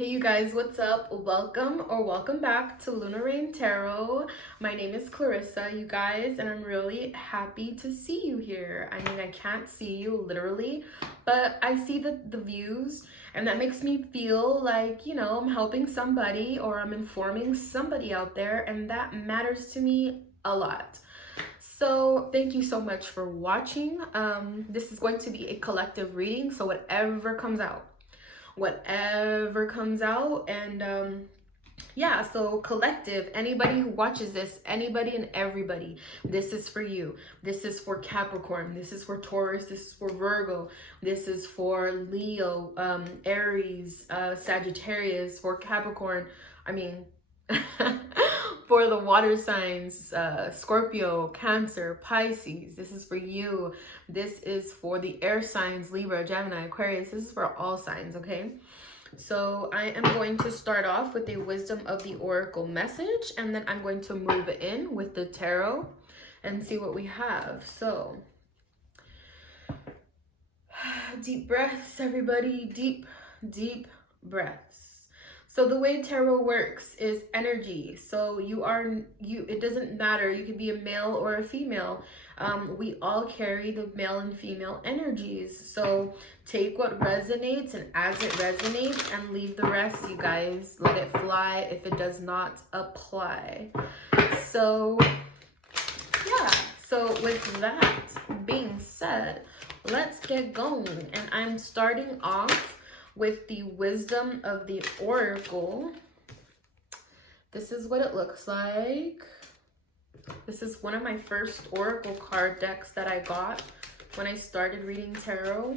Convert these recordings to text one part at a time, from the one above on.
Hey you guys, what's up? Welcome or welcome back to Lunar Rain Tarot. My name is Clarissa, you guys, and I'm really happy to see you here. I mean, I can't see you literally, but I see the views, and that makes me feel like, I'm helping somebody or I'm informing somebody out there, and that matters to me a lot. So thank you so much for watching. This is going to be a collective reading, so whatever comes out. And yeah, so collective, anybody who watches this, anybody and everybody, this is for you. This is for Capricorn, this is for Taurus, this is for Virgo, this is for Leo, Aries, Sagittarius, for Capricorn, I mean for the water signs, Scorpio, Cancer, Pisces, this is for you. This is for the air signs, Libra, Gemini, Aquarius. This is for all signs, okay? So I am going to start off with a Wisdom of the Oracle message, and then I'm going to move in with the tarot and see what we have. So deep breaths, everybody. Deep breaths. So the way tarot works is energy. So it doesn't matter. You can be a male or a female. We all carry the male and female energies. So take what resonates and as it resonates and leave the rest, you guys. Let it fly if it does not apply. So yeah, so with that being said, let's get going. And I'm starting off with the Wisdom of the Oracle. This is what it looks like. This is one of my first Oracle card decks that I got when I started reading tarot.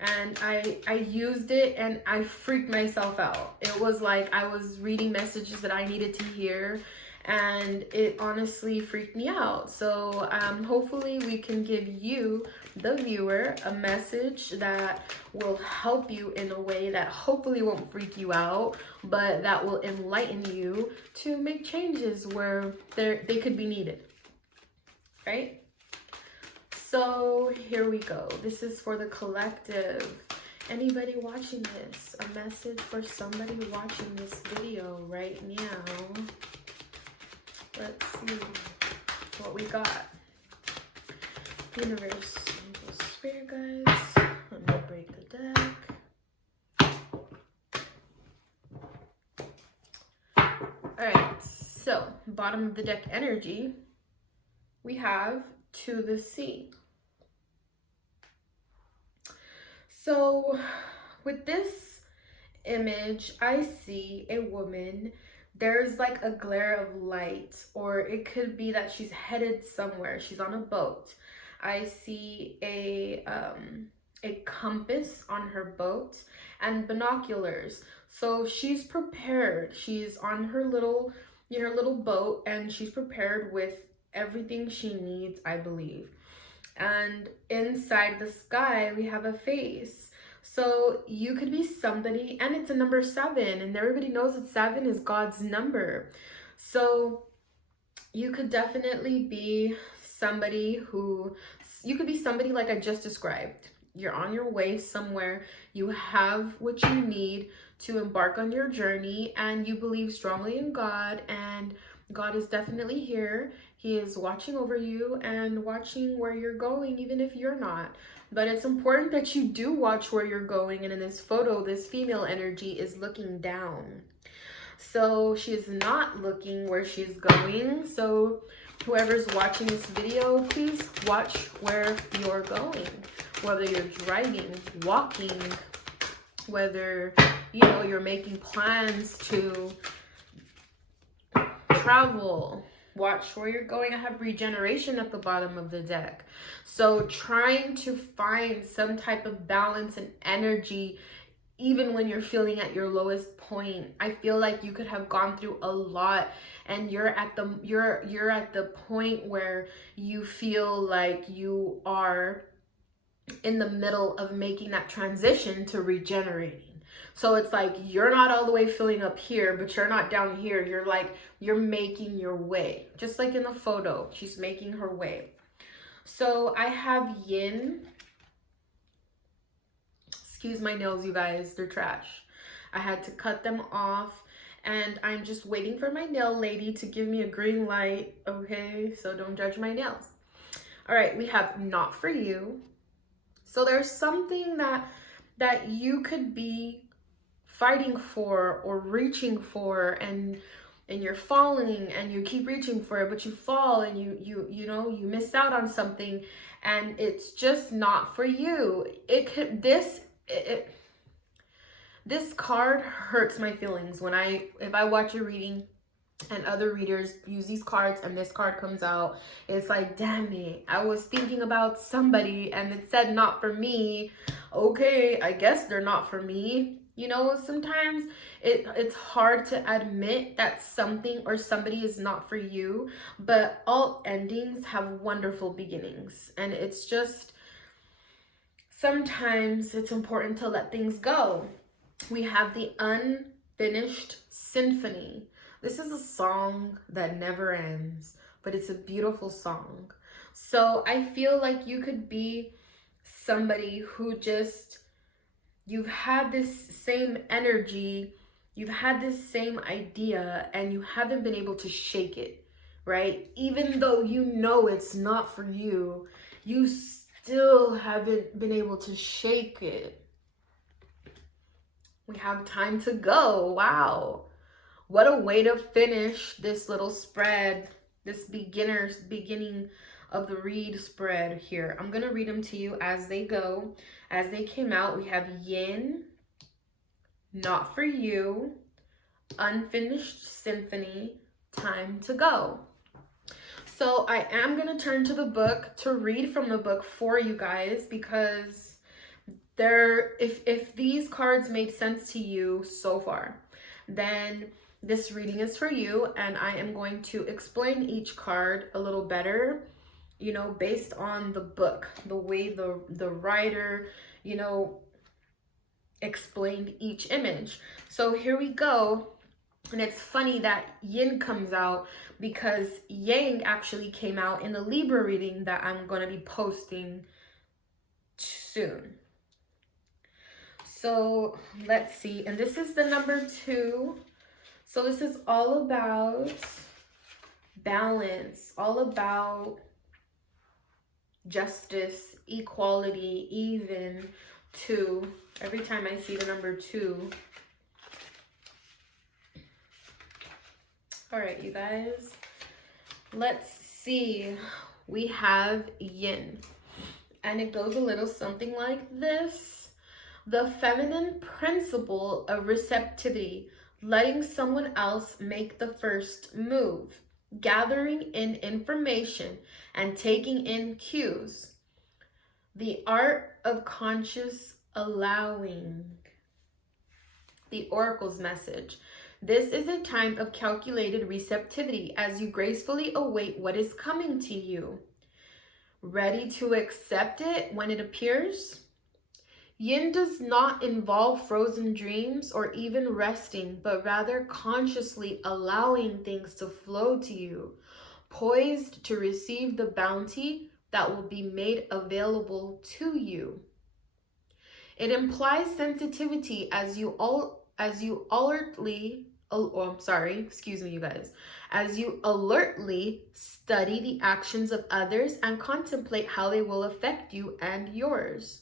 And I used it and I freaked myself out. It was like I was reading messages that I needed to hear, and it honestly freaked me out. So hopefully we can give you, the viewer, a message that will help you in a way that hopefully won't freak you out, but that will enlighten you to make changes where they could be needed, right? So here we go. This is for the collective. Anybody watching this? A message for somebody watching this video right now. Let's see what we got. Universe, Spirit guides. Let me break the deck. Alright, so bottom of the deck energy, we have To the Sea. So with this image, I see a woman. There's like a glare of light, or it could be that she's headed somewhere. She's on a boat. I see a compass on her boat and binoculars. So she's prepared. She's on her little boat, and she's prepared with everything she needs, I believe. And inside the sky, we have a face. So you could be somebody, and it's a number 7, and everybody knows that 7 is God's number. So you could definitely be somebody like I just described. You're on your way somewhere, you have what you need to embark on your journey, and you believe strongly in God, and God is definitely here. He is watching over you and watching where you're going, even if you're not. But it's important that you do watch where you're going. And in this photo, this female energy is looking down. So she is not looking where she's going. So whoever's watching this video, please watch where you're going. Whether you're driving, walking, whether, you're making plans to travel, watch where you're going. I have regeneration at the bottom of the deck. So trying to find some type of balance and energy even when you're feeling at your lowest point. I feel like you could have gone through a lot, and you're at the point where you feel like you are in the middle of making that transition to regenerating. So it's like you're not all the way filling up here, but you're not down here. You're making your way. Just like in the photo, she's making her way. So I have yin. Excuse my nails, you guys. They're trash. I had to cut them off, and I'm just waiting for my nail lady to give me a green light, okay? So don't judge my nails. All right, we have not for you. So there's something that you could be fighting for or reaching for, and you're falling and you keep reaching for it, but you fall and you miss out on something, and it's just not for you. This card hurts my feelings when if I watch a reading and other readers use these cards and this card comes out. It's like, damn it, I was thinking about somebody and it said not for me. Okay, I guess they're not for me. You know, sometimes it's hard to admit that something or somebody is not for you, but all endings have wonderful beginnings. And it's just, sometimes it's important to let things go. We have the Unfinished Symphony. This is a song that never ends, but it's a beautiful song. So I feel like you could be somebody who just, you've had this same energy, you've had this same idea, and you haven't been able to shake it, right? Even though you know it's not for you, you still haven't been able to shake it. We have time to go. Wow. What a way to finish this little spread, this beginning of the read spread here. I'm going to read them to you as they go. As they came out, we have Yin, Not For You, Unfinished Symphony, Time to Go. So I am going to turn to the book to read from the book for you guys, because if these cards made sense to you so far, then this reading is for you, and I am going to explain each card a little better, you know, based on the book, the way the writer, you know, explained each image. So here we go. And it's funny that Yin comes out because Yang actually came out in the Libra reading that I'm going to be posting soon. So let's see. And this is the number 2. So this is all about balance, all about justice, equality, even 2. Every time I see the number 2. All right, you guys, let's see. We have Yin, and it goes a little something like this. The feminine principle of receptivity, letting someone else make the first move, gathering in information and taking in cues. The art of conscious allowing. The Oracle's message. This is a time of calculated receptivity as you gracefully await what is coming to you. Ready to accept it when it appears? Yin does not involve frozen dreams or even resting, but rather consciously allowing things to flow to you, poised to receive the bounty that will be made available to you. It implies sensitivity as you alertly study the actions of others and contemplate how they will affect you and yours.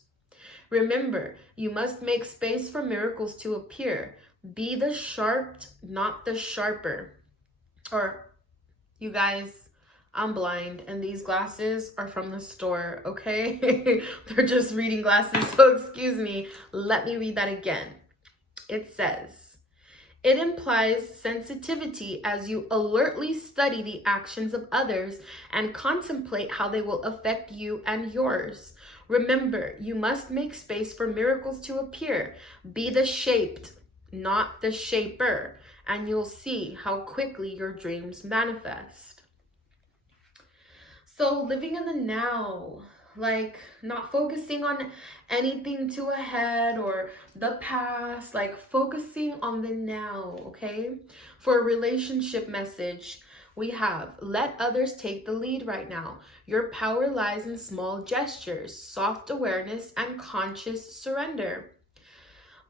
Remember, you must make space for miracles to appear. Be the sharp, not the sharper. Or, you guys, I'm blind and these glasses are from the store, okay? They're just reading glasses, so excuse me. Let me read that again. It says, it implies sensitivity as you alertly study the actions of others and contemplate how they will affect you and yours. Remember, you must make space for miracles to appear. Be the shaped, not the shaper, and you'll see how quickly your dreams manifest. So living in the now, like not focusing on anything to ahead or the past, like focusing on the now, okay? For a relationship message, we have, let others take the lead right now. Your power lies in small gestures, soft awareness, and conscious surrender.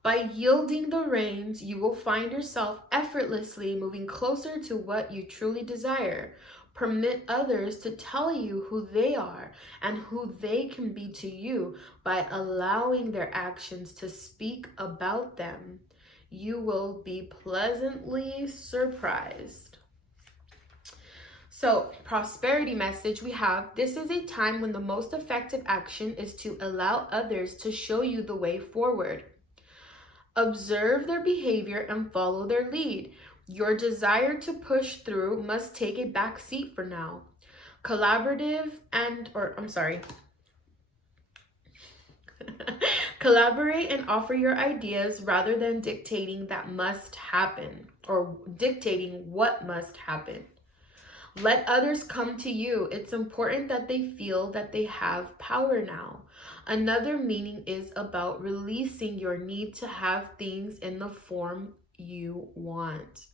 By yielding the reins, you will find yourself effortlessly moving closer to what you truly desire. Permit others to tell you who they are and who they can be to you by allowing their actions to speak about them. You will be pleasantly surprised. So, prosperity message we have, this is a time when the most effective action is to allow others to show you the way forward. Observe their behavior and follow their lead. Your desire to push through must take a back seat for now. Collaborate and offer your ideas rather than dictating that must happen or dictating what must happen. Let others come to you. It's important that they feel that they have power now. Another meaning is about releasing your need to have things in the form you want.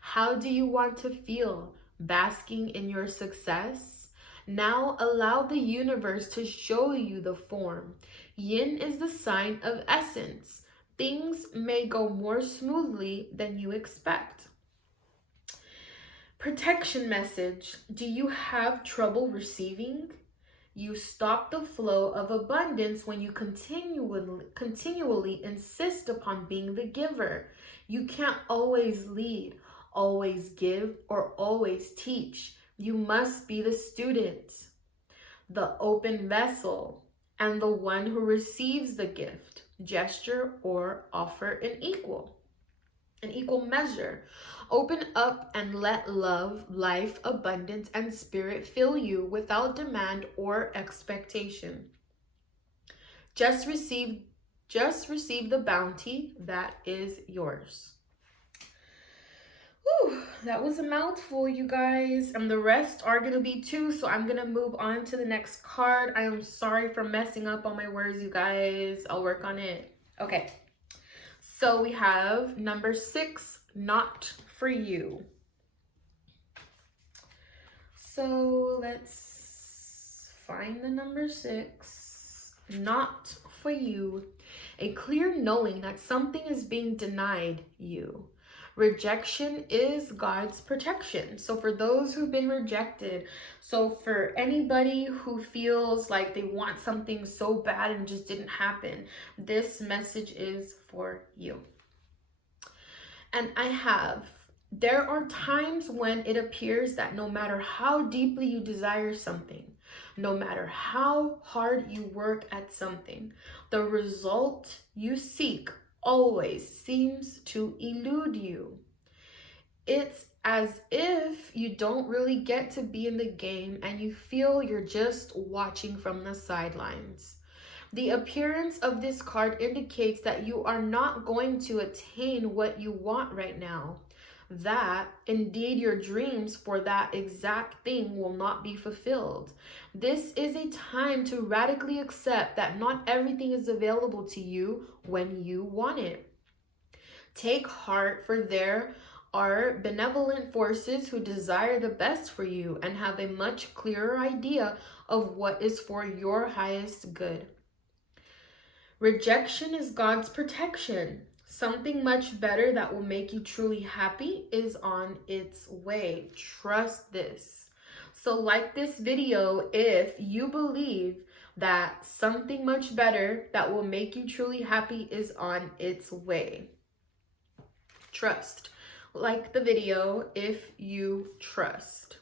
How do you want to feel? Basking in your success? Now allow the universe to show you the form. Yin is the sign of essence. Things may go more smoothly than you expect. Protection message. Do you have trouble receiving? You stop the flow of abundance when you continually insist upon being the giver. You can't always lead, always give, or always teach. You must be the student, the open vessel, and the one who receives the gift, gesture, or offer in equal measure. Open up and let love, life, abundance, and spirit fill you without demand or expectation. Just receive the bounty that is yours. Whew, that was a mouthful, you guys, and the rest are gonna be too, so I'm gonna move on to the next card. I am sorry for messing up on my words, you guys. I'll work on it. Okay, so we have number 6, not for you. So let's find the number 6, not for you. A clear knowing that something is being denied you. Rejection is God's protection. So for those who've been rejected, so for anybody who feels like they want something so bad and just didn't happen, this message is for you. And there are times when it appears that no matter how deeply you desire something, no matter how hard you work at something, the result you seek always seems to elude you. It's as if you don't really get to be in the game and you feel you're just watching from the sidelines. The appearance of this card indicates that you are not going to attain what you want right now. That, indeed, your dreams for that exact thing will not be fulfilled. This is a time to radically accept that not everything is available to you when you want it. Take heart, for there are benevolent forces who desire the best for you and have a much clearer idea of what is for your highest good. Rejection is God's protection. Something much better that will make you truly happy is on its way. Trust this. So like this video if you believe that something much better that will make you truly happy is on its way. Trust. Like the video if you trust.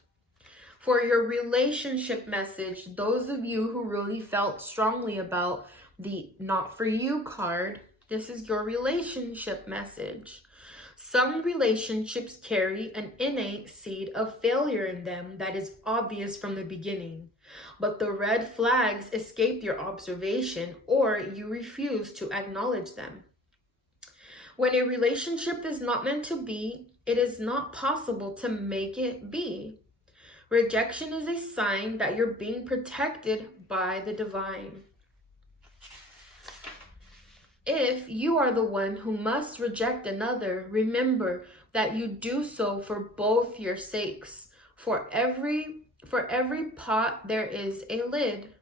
For your relationship message, those of you who really felt strongly about the not for you card, this is your relationship message. Some relationships carry an innate seed of failure in them that is obvious from the beginning, but the red flags escape your observation or you refuse to acknowledge them. When a relationship is not meant to be, it is not possible to make it be. Rejection is a sign that you're being protected by the divine. If you are the one who must reject another, remember that you do so for both your sakes. For every pot there is a lid.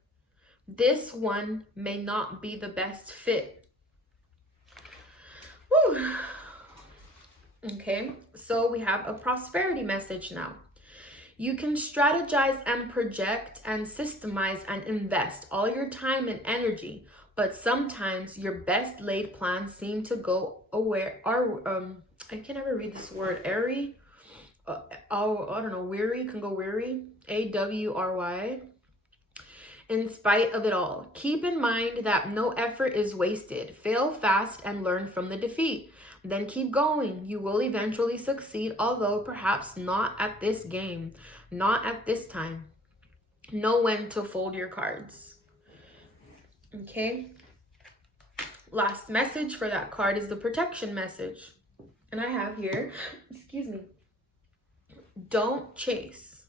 This one may not be the best fit. Whew. Okay, so we have a prosperity message now. You can strategize and project and systemize and invest all your time and energy, but sometimes your best laid plans seem to go away. I can never read this word. Airy. I don't know. Weary can go weary. AWRY. In spite of it all, keep in mind that no effort is wasted. Fail fast and learn from the defeat. Then keep going. You will eventually succeed, although perhaps not at this game, not at this time. Know when to fold your cards. Okay. Last message for that card is the protection message. And I have here, excuse me, don't chase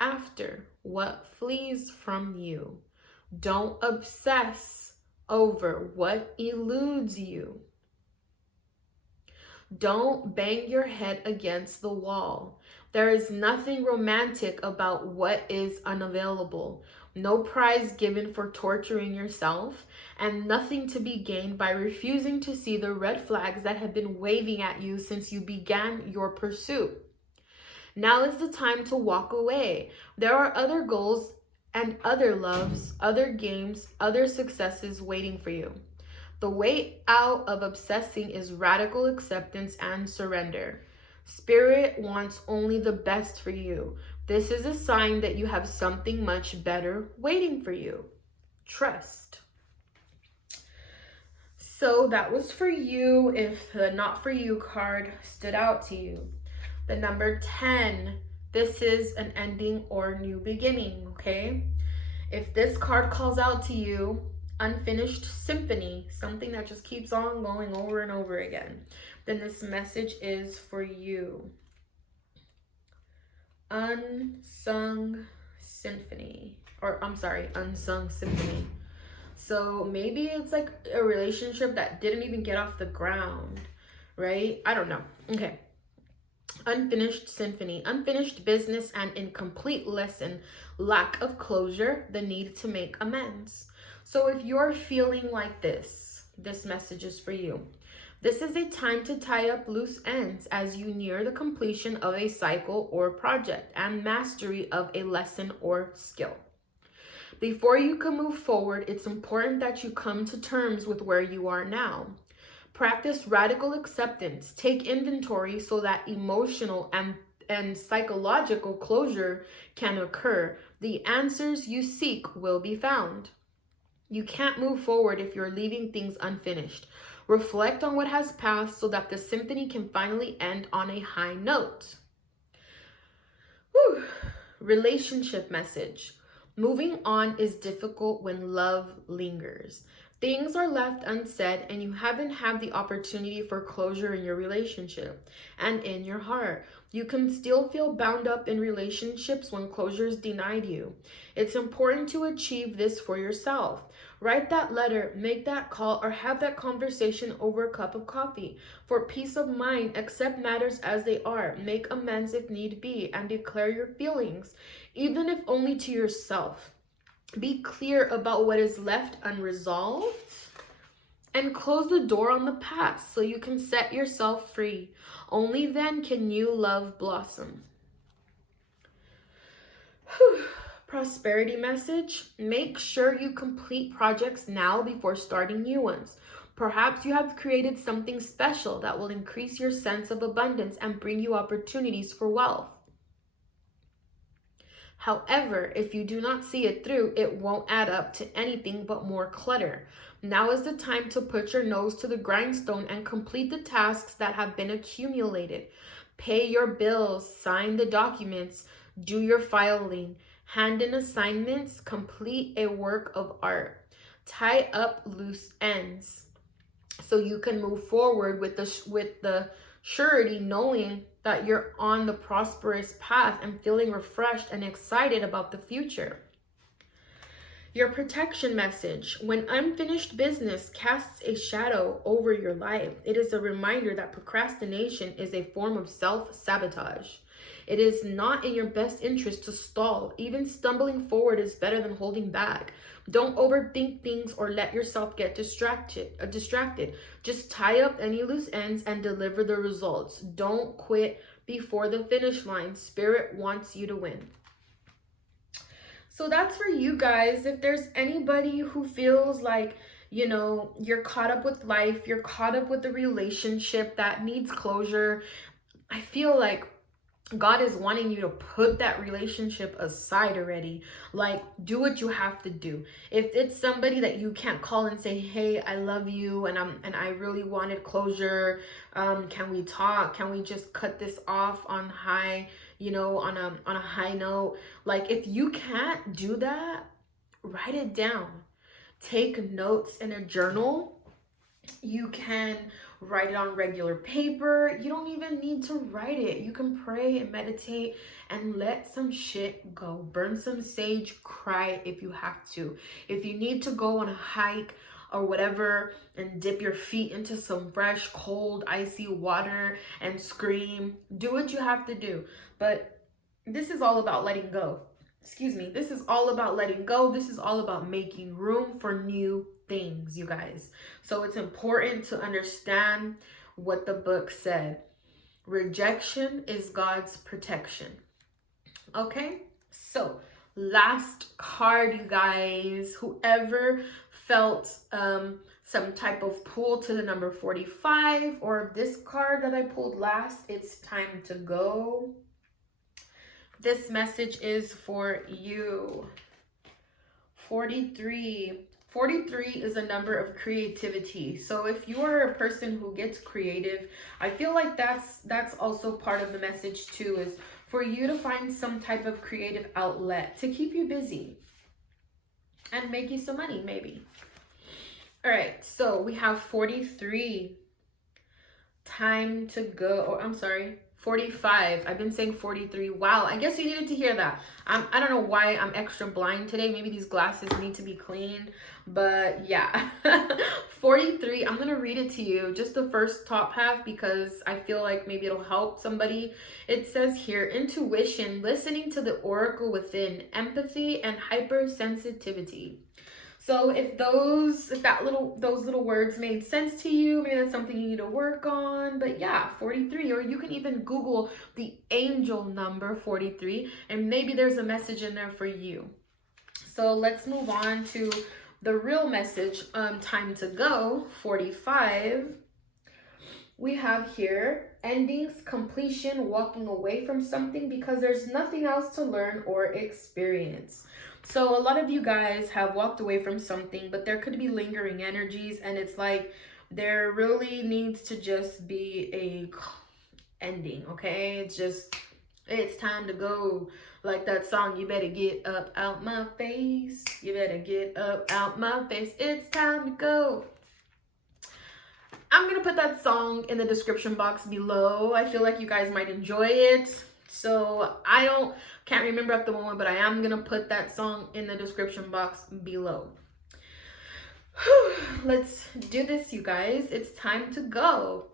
after what flees from you. Don't obsess over what eludes you. Don't bang your head against the wall. There is nothing romantic about what is unavailable. No prize given for torturing yourself, and nothing to be gained by refusing to see the red flags that have been waving at you since you began your pursuit. Now is the time to walk away. There are other goals and other loves, other games, other successes waiting for you. The way out of obsessing is radical acceptance and surrender. Spirit wants only the best for you. This is a sign that you have something much better waiting for you. Trust. So that was for you if the not for you card stood out to you. The number 10, this is an ending or new beginning, okay? If this card calls out to you, unfinished symphony, something that just keeps on going over and over again, then this message is for you. Unsung symphony. So maybe it's like a relationship that didn't even get off the ground, right? I don't know. Okay. Unfinished symphony, unfinished business, and incomplete lesson, lack of closure, the need to make amends. So if you're feeling like this message is for you. This is a time to tie up loose ends as you near the completion of a cycle or project and mastery of a lesson or skill. Before you can move forward, it's important that you come to terms with where you are now. Practice radical acceptance. Take inventory so that emotional and psychological closure can occur. The answers you seek will be found. You can't move forward if you're leaving things unfinished. Reflect on what has passed so that the symphony can finally end on a high note. Whew. Relationship message. Moving on is difficult when love lingers. Things are left unsaid and you haven't had the opportunity for closure in your relationship and in your heart. You can still feel bound up in relationships when closure is denied you. It's important to achieve this for yourself. Write that letter, make that call, or have that conversation over a cup of coffee. For peace of mind, accept matters as they are, make amends if need be, and declare your feelings, even if only to yourself. Be clear about what is left unresolved and close the door on the past so you can set yourself free. Only then can new love blossom. Whew. Prosperity message. Make sure you complete projects now before starting new ones. Perhaps you have created something special that will increase your sense of abundance and bring you opportunities for wealth. However, if you do not see it through, it won't add up to anything but more clutter. Now is the time to put your nose to the grindstone and complete the tasks that have been accumulated. Pay your bills, sign the documents, do your filing, hand in assignments, complete a work of art. Tie up loose ends so you can move forward with the surety, knowing that you're on the prosperous path and feeling refreshed and excited about the future. Your protection message. When unfinished business casts a shadow over your life, it is a reminder that procrastination is a form of self-sabotage. It is not in your best interest to stall. Even stumbling forward is better than holding back. Don't overthink things or let yourself get distracted. Just tie up any loose ends and deliver the results. Don't quit before the finish line. Spirit wants you to win. So that's for you guys. If there's anybody who feels like, you know, you're caught up with life, you're caught up with a relationship that needs closure, I feel like God is wanting you to put that relationship aside already. Like, do what you have to do. If it's somebody that you can't call and say, hey, I love you and I really wanted closure, can we talk? Can we just cut this off on high, you know, on a high note? Like, if you can't do that, write it down. Take notes in a journal. You can write it on regular paper. You don't even need to write it. You can pray and meditate and let some shit go. Burn some sage, cry if you have to. If you need to go on a hike or whatever and dip your feet into some fresh, cold, icy water and scream, do what you have to do. But this is all about letting go. Excuse me. This is all about letting go. This is all about making room for new things, you guys. So it's important to understand what the book said. Rejection is God's protection. Okay? So last card, you guys. Whoever felt some type of pull to the number 45 or this card that I pulled last, it's time to go. This message is for you. 43. 43 is a number of creativity. So if you are a person who gets creative, I feel like that's also part of the message too, is for you to find some type of creative outlet to keep you busy and make you some money maybe. All right, so we have 43. Time to go. Oh, I'm sorry. 45. I've been saying 43. Wow, I guess you needed to hear that. I don't know why I'm extra blind today. Maybe these glasses need to be cleaned. But yeah, 43. I'm going to read it to you, just the first top half, because I feel like maybe it'll help somebody. It says here, intuition, listening to the oracle within, empathy, and hypersensitivity. So if those little words made sense to you, maybe that's something you need to work on. But yeah, 43, or you can even Google the angel number 43, and maybe there's a message in there for you. So let's move on to the real message. Time to go, 45. We have here endings, completion, walking away from something because there's nothing else to learn or experience. So a lot of you guys have walked away from something, but there could be lingering energies, and it's like there really needs to just be a ending, okay? It's time to go. Like that song, you better get up out my face. You better get up out my face. It's time to go. I'm going to put that song in the description box below. I feel like you guys might enjoy it. So can't remember at the moment, but I am going to put that song in the description box below. Whew, let's do this, you guys. It's time to go.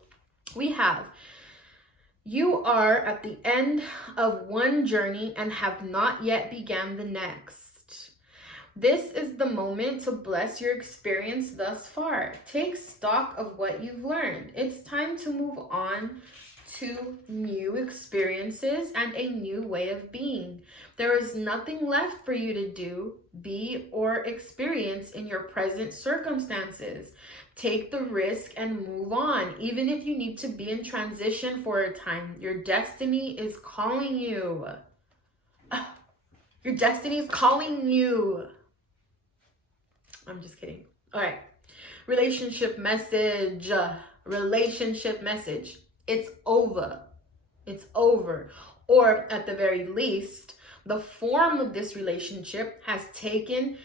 We have, you are at the end of one journey and have not yet began the next. This is the moment to bless your experience thus far. Take stock of what you've learned. It's time to move on to new experiences and a new way of being. There is nothing left for you to do, be, or experience in your present circumstances. Take the risk and move on, even if you need to be in transition for a time. Your destiny is calling you. Your destiny is calling you. I'm just kidding. All right. Relationship message. Relationship message. It's over. It's over. Or at the very least, the form of this relationship has taken,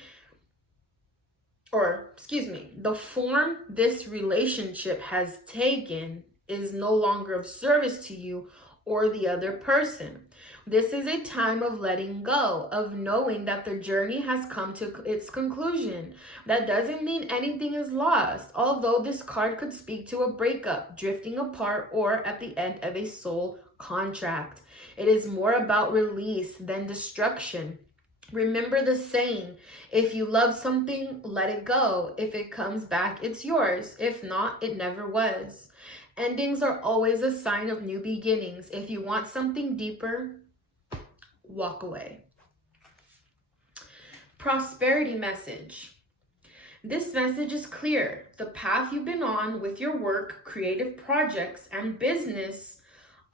the form this relationship has taken is no longer of service to you or the other person. This is a time of letting go, of knowing that the journey has come to its conclusion. That doesn't mean anything is lost, although this card could speak to a breakup, drifting apart, or at the end of a soul contract. It is more about release than destruction. Remember the saying, if you love something, let it go. If it comes back, it's yours. If not, it never was. Endings are always a sign of new beginnings. If you want something deeper, walk away. Prosperity message. This message is clear. The path you've been on with your work, creative projects, and business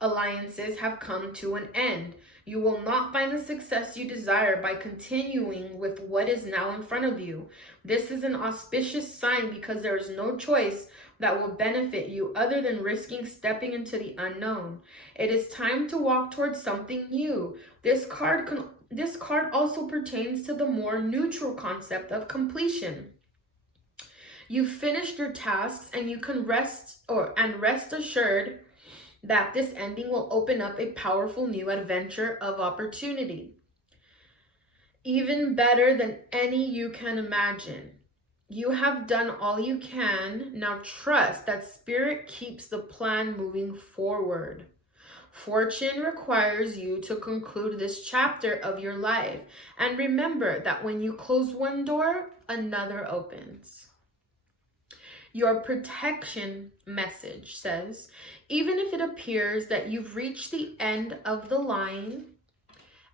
alliances have come to an end. You will not find the success you desire by continuing with what is now in front of you. This is an auspicious sign because there is no choice that will benefit you other than risking stepping into the unknown. It is time to walk towards something new. This card also pertains to the more neutral concept of completion. You finished your tasks and you can rest assured that this ending will open up a powerful new adventure of opportunity. Even better than any you can imagine. You have done all you can. Now trust that Spirit keeps the plan moving forward. Fortune requires you to conclude this chapter of your life. And remember that when you close one door, another opens. Your protection message says, even if it appears that you've reached the end of the line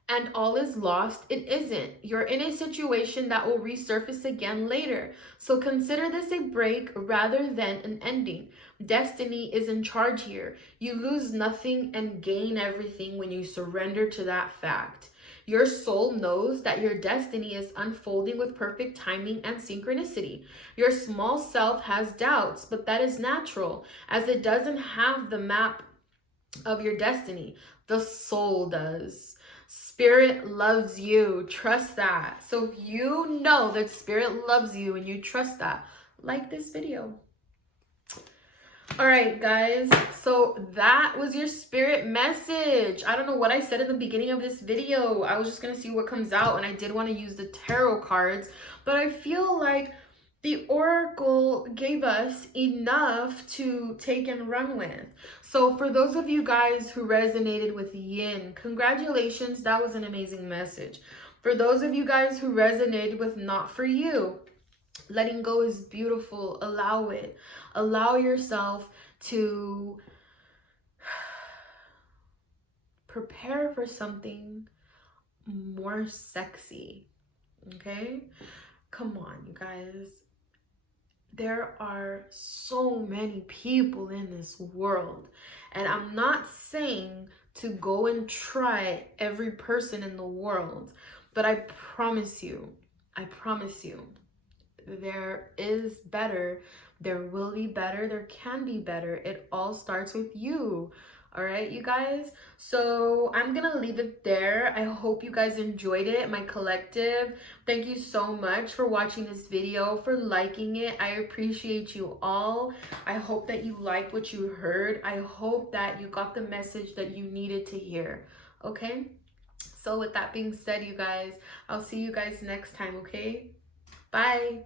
and all is lost, it isn't. You're in a situation that will resurface again later. So consider this a break rather than an ending. Destiny is in charge here. You lose nothing and gain everything when you surrender to that fact. Your soul knows that your destiny is unfolding with perfect timing and synchronicity. Your small self has doubts, but that is natural, as it doesn't have the map of your destiny. The soul does. Spirit loves you. Trust that. So if you know that Spirit loves you and you trust that, like this video. All right, guys, so that was your Spirit message. I don't know what I said in the beginning of this video. I was just going to see what comes out, and I did want to use the tarot cards, but I feel like the Oracle gave us enough to take and run with. So for those of you guys who resonated with Yin, congratulations. That was an amazing message. For those of you guys who resonated with Not For You, letting go is beautiful. Allow it. Allow yourself to prepare for something more sexy. Okay? Come on, you guys. There are so many people in this world. And I'm not saying to go and try every person in the world. But I promise you, there is better. There will be better. There can be better. It all starts with you. All right, you guys. So I'm going to leave it there. I hope you guys enjoyed it, my collective. Thank you so much for watching this video, for liking it. I appreciate you all. I hope that you liked what you heard. I hope that you got the message that you needed to hear. Okay? So with that being said, you guys, I'll see you guys next time, okay? Bye.